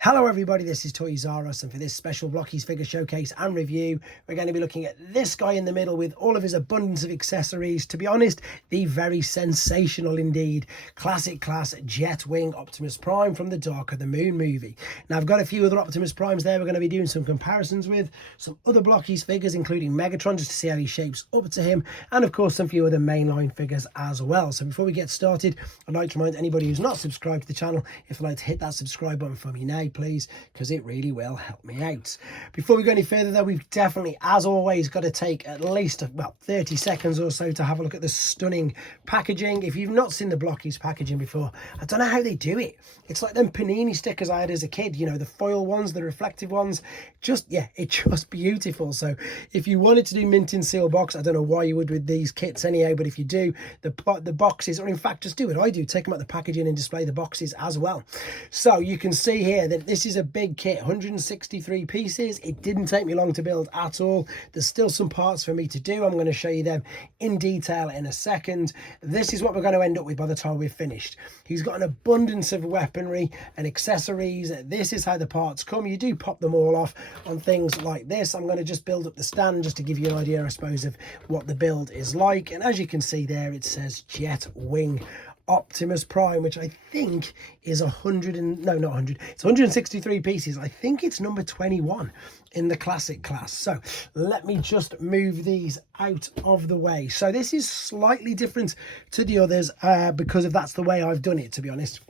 Hello everybody, this is Toy Zaros, and for this special Blokees figure showcase and review, we're going to be looking at this guy in the middle with all of his abundance of accessories. To be honest, the very sensational indeed classic class Jet Wing Optimus Prime from the Dark of the Moon movie. Now I've got a few other Optimus Primes there we're going to be doing some comparisons with, some other Blokees figures including Megatron just to see how he shapes up to him, and of course some few other mainline figures as well. So before we get started, I'd like to remind anybody who's not subscribed to the channel, if you'd like to hit that subscribe button for me now please, because it really will help me out. Before we go any further though, we've definitely, as always, got to take at least about 30 seconds or so to have a look at the stunning packaging. If you've not seen the Blokees packaging before, I don't know how they do it. It's like them panini stickers I had as a kid, you know, the foil ones, the reflective ones. Just, yeah, it's just beautiful. So if you wanted to do mint in seal box, I don't know why you would with these kits anyhow, but if you do, the boxes, or in fact just do what I do, take them out the packaging and display the boxes as well. So you can see here that this is a big kit, 163 pieces. It didn't take me long to build at all. There's still some parts for me to do. I'm going to show you them in detail in a second. This is what we're going to end up with by the time we've finished. He's got an abundance of weaponry and accessories. This is how the parts come. You do pop them all off on things like this. I'm going to just build up the stand just to give you an idea, I suppose, of what the build is like. And as you can see there, it says Jet Wing Optimus Prime, which I think is it's 163 pieces. I think it's number 21 in the classic class. So let me just move these out of the way. So this is slightly different to the others because that's the way I've done it, to be honest.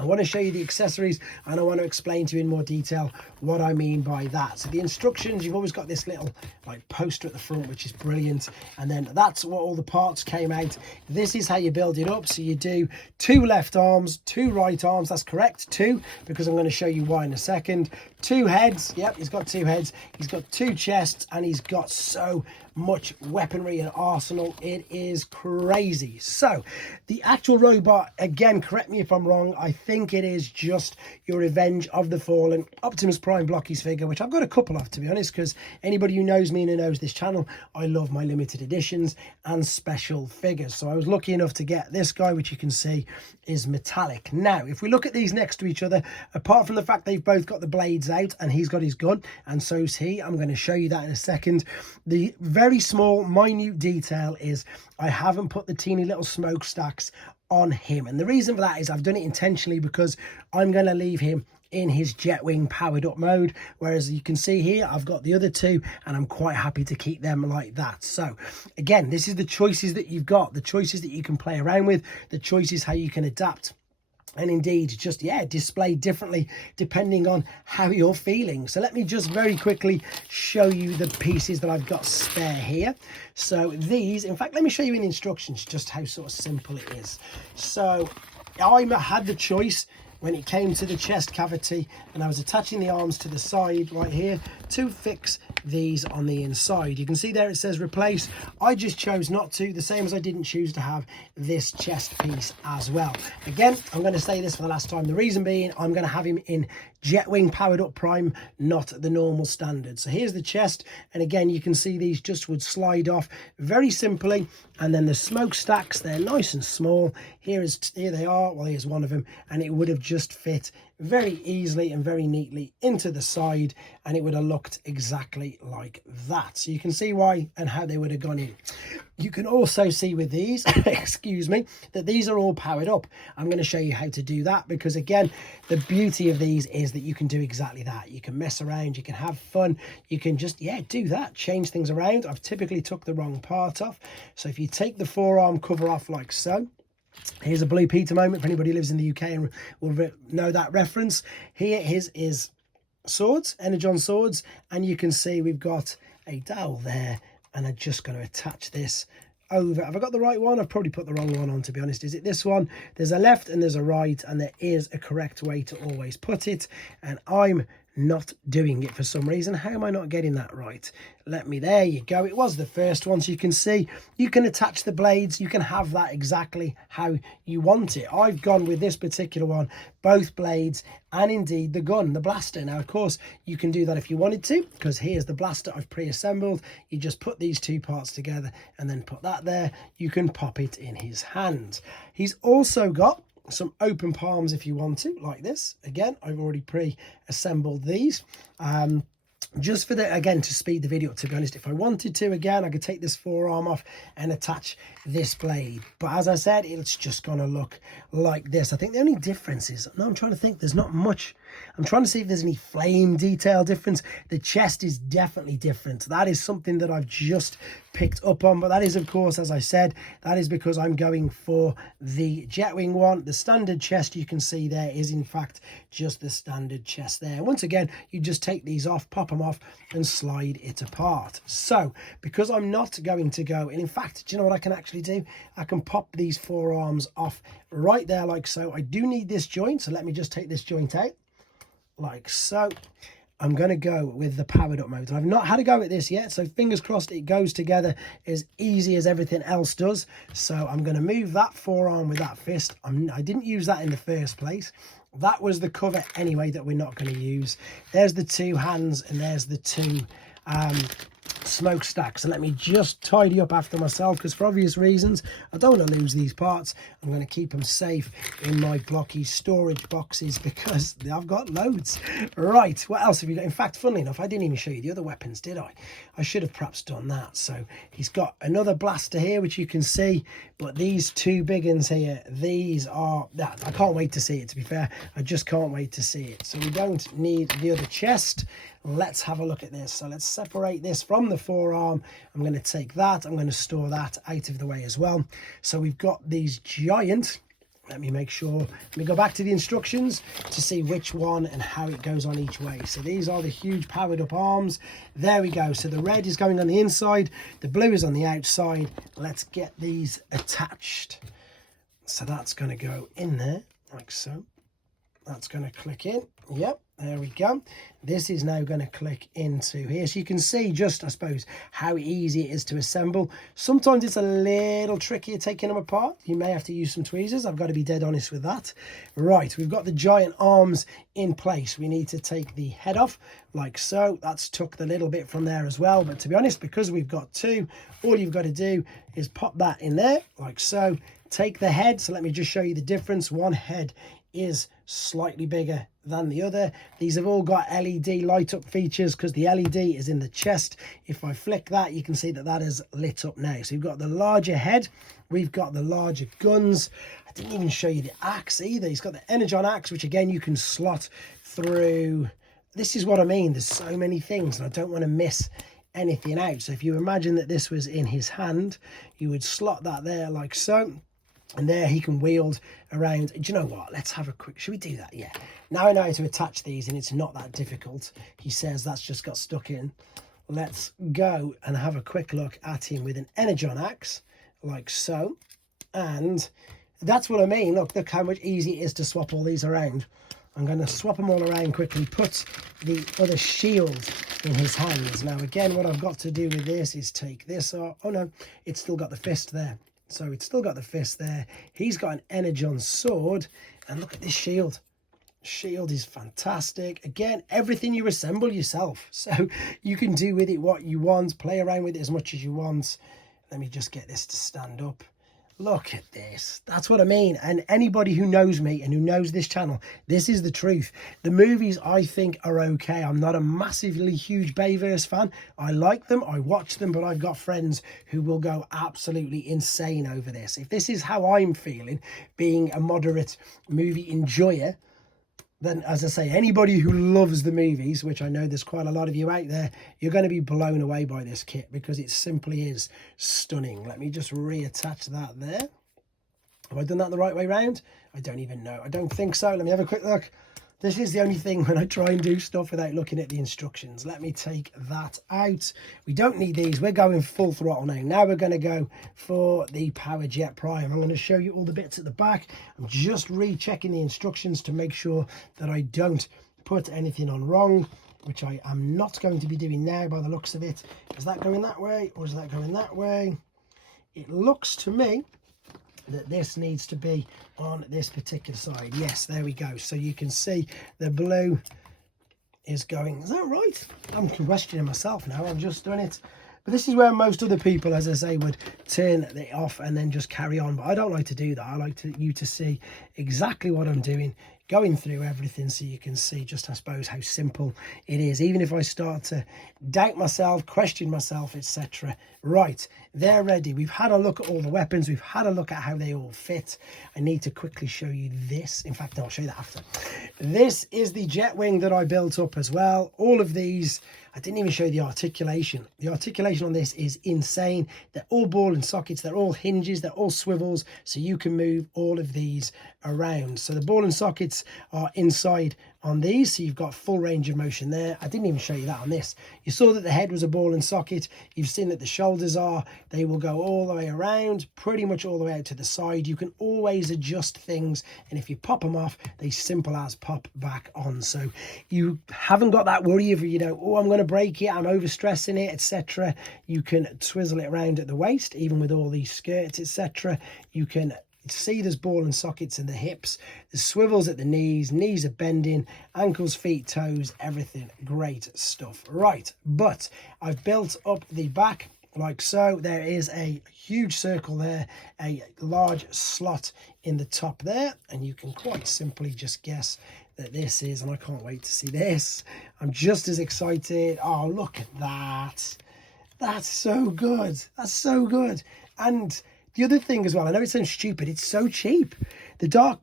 I want to show you the accessories and I want to explain to you in more detail what I mean by that. So the instructions, you've always got this little like poster at the front, which is brilliant. And then that's what all the parts came out. This is how you build it up. So you do 2 left arms, 2 right arms. That's correct, 2, because I'm going to show you why in a second. 2 heads. Yep, he's got 2 heads. He's got 2 chests, and he's got so much weaponry and arsenal. It is crazy. So the actual robot, again, correct me if I'm wrong, I think it is just your Revenge of the Fallen Optimus Prime Blokees figure, which I've got a couple of, to be honest, because anybody who knows me and who knows this channel, I love my limited editions and special figures. So I was lucky enough to get this guy, which you can see is metallic. Now if we look at these next to each other, apart from the fact they've both got the blades out and he's got his gun and so's he, I'm going to show you that in a second. The very small minute detail is I haven't put the teeny little smokestacks on him, and the reason for that is I've done it intentionally because I'm going to leave him in his Jet Wing powered up mode, whereas you can see here I've got the other 2 and I'm quite happy to keep them like that. So again, this is the choices that you've got, the choices that you can play around with, the choices how you can adapt and indeed just, yeah, display differently depending on how you're feeling. So let me just very quickly show you the pieces that I've got spare here. So these, in fact, let me show you in instructions just how sort of simple it is. So I had the choice when it came to the chest cavity, and I was attaching the arms to the side right here to fix these on the inside. You can see there it says replace. I just chose not to, the same as I didn't choose to have this chest piece as well. Again, I'm going to say this for the last time, the reason being I'm going to have him in Jet Wing powered up Prime, not the normal standard. So here's the chest, and again you can see these just would slide off very simply, and then the smokestacks, they're nice and small. Here they are, well here's one of them, and it would have just fit very easily and very neatly into the side, and it would have looked exactly like that. So you can see why and how they would have gone in. You can also see with these excuse me, that these are all powered up. I'm going to show you how to do that, because again, the beauty of these is that you can do exactly that. You can mess around, you can have fun, you can just, yeah, do that, change things around. I've typically took the wrong part off, so if you take the forearm cover off like so, here's a Blue Peter moment for anybody who lives in the UK and will know that reference. Here is swords, Energon swords, and you can see we've got a dowel there, and I'm just going to attach this over. Have I got the right one? I've probably put the wrong one on, to be honest. Is it this one? There's a left and there's a right, and there is a correct way to always put it, and I'm not doing it for some reason. How am I not getting that right? There you go. It was the first one. So you can see you can attach the blades, you can have that exactly how you want it. I've gone with this particular one, both blades and indeed the gun, the blaster. Now of course you can do that if you wanted to, because here's the blaster I've pre-assembled. You just put these 2 parts together and then put that there. You can pop it in his hand. He's also got some open palms if you want to, like this. Again, I've already pre-assembled these. Just for the, again, to speed the video up, to be honest, if I wanted to, again, I could take this forearm off and attach this blade. But as I said, it's just going to look like this. I think the only difference is, no, I'm trying to think, there's not much. I'm trying to see if there's any flame detail difference. The chest is definitely different. That is something that I've just picked up on, but that is, of course, as I said, that is because I'm going for the Jet Wing one. The standard chest you can see there is in fact just the standard chest there. Once again, you just take these off, pop them off and slide it apart. So because I'm not going to go, and in fact, do you know what I can actually do? I can pop these forearms off right there like so. I do need this joint, so let me just take this joint out like so. I'm going to go with the powered up mode. I've not had a go at this yet, so fingers crossed it goes together as easy as everything else does. So I'm going to move that forearm with that fist. I didn't use that in the first place. That was the cover anyway that we're not going to use. There's the two hands and there's the two smokestacks. And let me just tidy up after myself, because for obvious reasons I don't want to lose these parts. I'm going to keep them safe in my Blokees storage boxes because I've got loads. Right, what else have you got? In fact, funnily enough, I didn't even show you the other weapons, did I? I should have perhaps done that. So he's got another blaster here, which you can see, but these two big ones here, these are, I can't wait to see it, to be fair. I just can't wait to see it. So we don't need the other chest. Let's have a look at this. So let's separate this from the forearm. I'm going to take that. I'm going to store that out of the way as well. So we've got these giant, let me make sure, let me go back to the instructions to see which one and how it goes on each way. So these are the huge powered up arms. There we go. So the red is going on the inside, the blue is on the outside. Let's get these attached. So that's going to go in there like so. That's going to click in. Yep, there we go. This is now going to click into here. So you can see just, I suppose, how easy it is to assemble. Sometimes it's a little trickier taking them apart. You may have to use some tweezers. I've got to be dead honest with that. Right, we've got the giant arms in place. We need to take the head off like so. That's took the little bit from there as well. But to be honest, because we've got two, all you've got to do is pop that in there like so. Take the head. So let me just show you the difference. One head is slightly bigger than the other. These have all got LED light up features because the LED is in the chest. If I flick that, you can see that that is lit up now. So we've got the larger head, we've got the larger guns. I didn't even show you the axe either. He's got the Energon axe, which again you can slot through. This is what I mean, there's so many things and I don't want to miss anything out. So if you imagine that this was in his hand, you would slot that there like so. And there he can wield around. Do you know what? Let's have a quick, should we do that? Yeah. Now I know how to attach these and it's not that difficult. He says that's just got stuck in. Let's go and have a quick look at him with an Energon axe, like so. And that's what I mean. Look how much easier it is to swap all these around. I'm going to swap them all around quickly, put the other shield in his hands. Now again, what I've got to do with this is take this off. Oh no, it's still got the fist there. So it's still got the fist there. He's got an Energon sword. And look at this shield. Shield is fantastic. Again, everything you assemble yourself. So you can do with it what you want. Play around with it as much as you want. Let me just get this to stand up. Look at this. That's what I mean. And anybody who knows me and who knows this channel, this is the truth. The movies I think are okay. I'm not a massively huge Bayverse fan. I like them, I watch them, but I've got friends who will go absolutely insane over this. If this is how I'm feeling, being a moderate movie enjoyer, then as I say, anybody who loves the movies, which I know there's quite a lot of you out there, you're going to be blown away by this kit because it simply is stunning. Let me just reattach that there. Have I done that the right way round? I don't even know. I don't think so. Let me have a quick look. This is the only thing when I try and do stuff without looking at the instructions. Let me take that out. We don't need these. We're going full throttle now. Now we're going to go for the Power Jet Prime. I'm going to show you all the bits at the back. I'm just rechecking the instructions to make sure that I don't put anything on wrong, which I am not going to be doing now by the looks of it. Is that going that way or is that going that way? It looks to me that this needs to be on this particular side. Yes, there we go. So you can see the blue is going, is that right? I'm questioning myself now. I've just done it But this is where most other people, as I say, would turn it off and then just carry on. But I don't like to do that. I like you to see exactly what I'm doing, going through everything, so you can see just, I suppose, how simple it is. Even if I start to doubt myself, question myself, etc. Right, they're ready. We've had a look at all the weapons. We've had a look at how they all fit. I need to quickly show you this. In fact, no, I'll show you that after. This is the Jet Wing that I built up as well. All of these, I didn't even show you the articulation. The articulation on this is insane. They're all ball and sockets. They're all hinges. They're all swivels. So you can move all of these around. So the ball and sockets are inside on these. So you've got full range of motion there. I didn't even show you that on this. You saw that the head was a ball and socket. You've seen that the shoulders are. They will go all the way around, pretty much all the way out to the side. You can always adjust things. And if you pop them off, they simple as pop back on. So you haven't got that worry of, you know, oh, I'm going to break it, I'm overstressing it, etc. You can twizzle it around at the waist, even with all these skirts, etc. You can see there's ball and sockets in the hips, there's swivels at the knees are bending, ankles, feet, toes, everything. Great stuff. Right, but I've built up the back like so. There is a huge circle there, a large slot in the top there, and you can quite simply just guess that this is, and I can't wait to see this. I'm just as excited. Oh, look at that. That's so good. That's so good. And the other thing as well, I know it sounds stupid, it's so cheap. The Dark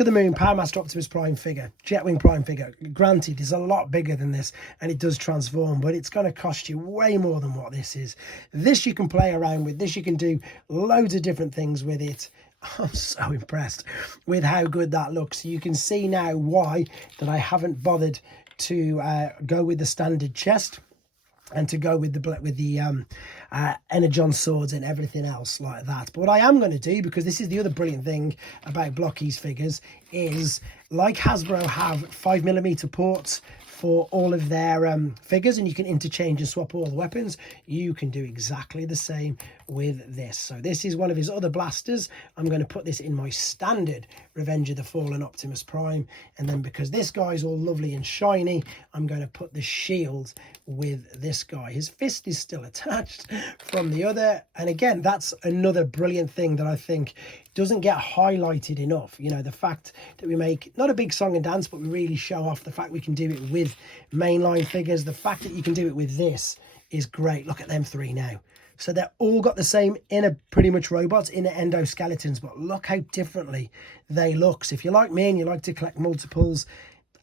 of the Moon Power Master Optimus Prime figure, Jet Wing Prime figure, granted, is a lot bigger than this, and it does transform, but it's going to cost you way more than what this is. This you can play around with. This you can do loads of different things with it. I'm so impressed with how good that looks. You can see now why that I haven't bothered to go with the standard chest and to go with the Energon swords and everything else like that. But what I am going to do, because this is the other brilliant thing about Blokees figures, is like Hasbro have 5mm ports for all of their figures, and you can interchange and swap all the weapons. You can do exactly the same with this. So this is one of his other blasters. I'm going to put this in my standard Revenge of the Fallen Optimus Prime, and then because this guy's all lovely and shiny, I'm going to put the shield with this guy. His fist is still attached from the other, and again, that's another brilliant thing that I think doesn't get highlighted enough. You know, the fact that we make not a big song and dance, but we really show off the fact we can do it with mainline figures. The fact that you can do it with this is great. Look at them three now. So they're all got the same inner, pretty much robots, inner endoskeletons, but look how differently they look. So if you're like me and you like to collect multiples,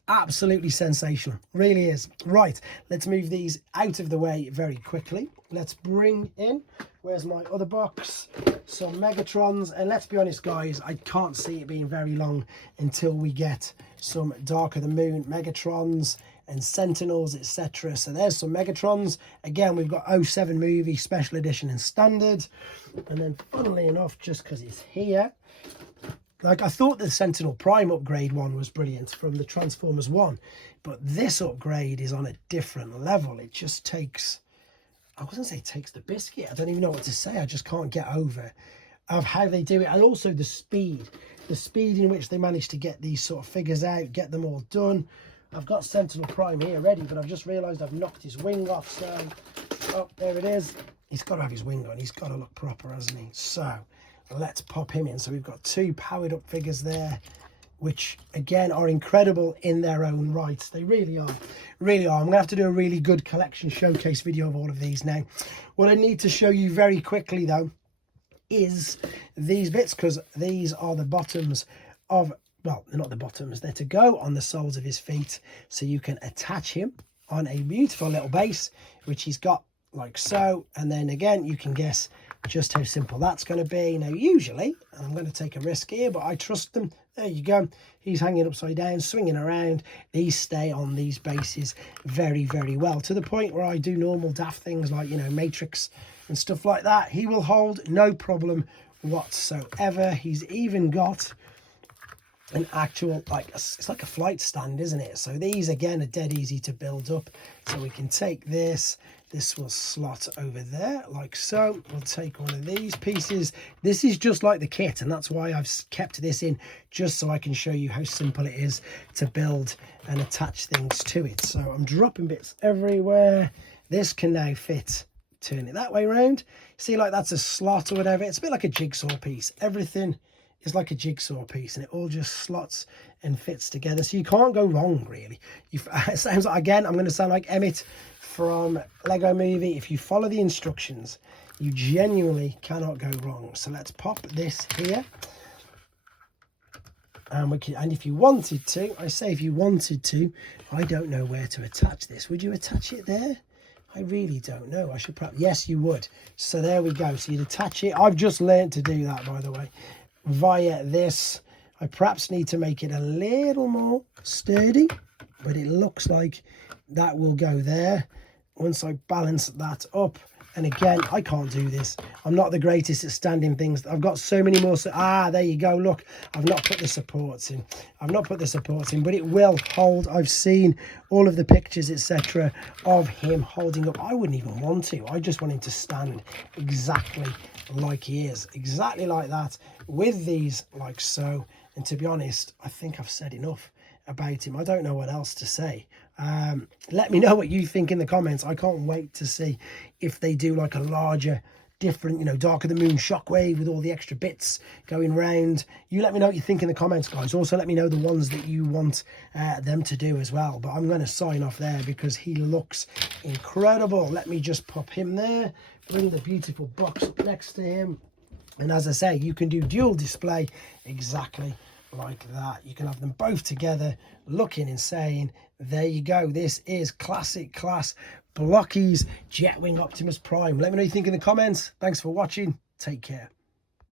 absolutely sensational, really is. Right, let's move these out of the way very quickly. Let's bring in, where's my other box, some Megatrons. And let's be honest, guys, I can't see it being very long until we get some Dark of the Moon Megatrons and Sentinels, etc. So there's some Megatrons. Again, we've got 07 movie, special edition and standard. And then funnily enough, just because it's here, like, I thought the Sentinel Prime upgrade one was brilliant from the Transformers 1, but this upgrade is on a different level. It just takes, I wasn't say takes the biscuit. I don't even know what to say. I just can't get over of how they do it. And also the speed in which they manage to get these sort of figures out, get them all done. I've got Sentinel Prime here ready, but I've just realised I've knocked his wing off. So, oh, there it is. He's got to have his wing on. He's got to look proper, hasn't he? So let's pop him in. So we've got two powered up figures there, which again are incredible in their own right. They really are, really are. I'm gonna have to do a really good collection showcase video of all of these now. What I need to show you very quickly though is these bits, because these are the bottoms of, well, they're not the bottoms, they're to go on the soles of his feet, so you can attach him on a beautiful little base, which he's got like so. And then again, you can guess just how simple that's going to be. Now usually, and I'm going to take a risk here, but I trust them, there you go, he's hanging upside down, swinging around. These stay on these bases very, very well, to the point where I do normal daft things like, you know, Matrix and stuff like that. He will hold no problem whatsoever. He's even got an actual, like, it's like a flight stand, isn't it? So these again are dead easy to build up. So we can take this will slot over there like so. We'll take one of these pieces. This is just like the kit, and that's why I've kept this in, just so I can show you how simple it is to build and attach things to it. So I'm dropping bits everywhere. This can now fit turn it that way around. See, like that's a slot or whatever. It's a bit like a jigsaw piece. Everything is like a jigsaw piece, and it all just slots and fits together, so you can't go wrong really. It sounds like, again, I'm going to sound like Emmett from Lego Movie. If you follow the instructions, you genuinely cannot go wrong. So let's pop this here, and we can, and if you wanted to, I say if you wanted to, I don't know where to attach this. Would you attach it there? I really don't know. I should probably, yes you would. So there we go. So you'd attach it. I've just learned to do that, by the way, via this. I perhaps need to make it a little more sturdy, but it looks like that will go there once I balance that up. And again, I can't do this. I'm not the greatest at standing things. I've got so many more. There you go. Look, I've not put the supports in. I've not put the supports in, but it will hold. I've seen all of the pictures, etc., of him holding up. I wouldn't even want to. I just want him to stand exactly like he is. Exactly like that, with these like so. And to be honest, I think I've said enough about him. I don't know what else to say. Let me know what you think in the comments. I can't wait to see if they do like a larger, different, you know, Dark of the Moon shockwave with all the extra bits going round. You let me know what you think in the comments, guys. Also let me know the ones that you want them to do as well. But I'm going to sign off there because he looks incredible. Let me just pop him there, bring the beautiful box up next to him, and as I say, you can do dual display exactly like that. You can have them both together looking and saying, there you go, this is classic class Blokees Jet Wing Optimus Prime. Let me know what you think in the comments. Thanks for watching. Take care.